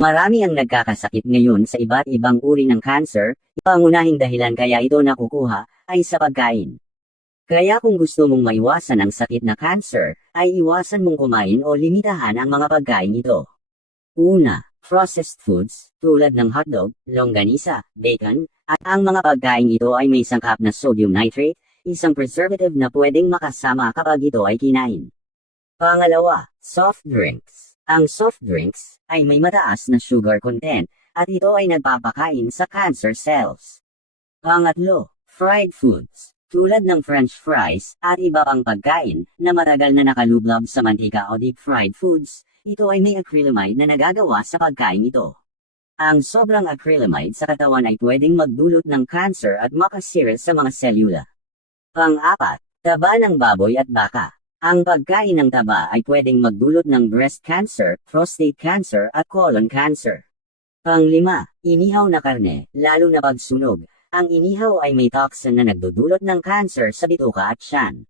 Marami ang nagkakasakit ngayon sa iba't ibang uri ng cancer, pangunahing dahilan kaya ito nakukuha ay sa pagkain. Kaya kung gusto mong maiwasan ang sakit na cancer, ay iwasan mong kumain o limitahan ang mga pagkain ito. Una, processed foods, tulad ng hotdog, longganisa, bacon, at ang mga pagkain ito ay may sangkap na sodium nitrate, isang preservative na pwedeng makasama kapag ito ay kinain. Pangalawa, soft drinks. Ang soft drinks ay may mataas na sugar content at ito ay nagpapakain sa cancer cells. Pangatlo, fried foods, tulad ng french fries at iba pang pagkain na matagal na nakalublob sa mantika o deep fried foods, ito ay may acrylamide na nagagawa sa pagkain ito. Ang sobrang acrylamide sa katawan ay pwedeng magdulot ng cancer at makasira sa mga selula. Pang-apat, taba ng baboy at baka. Ang pagkain ng taba ay pwedeng magdulot ng breast cancer, prostate cancer at colon cancer. Pang-lima, inihaw na karne, lalo na pag sunog. Ang inihaw ay may toxin na nagdudulot ng cancer sa bituka at tiyan.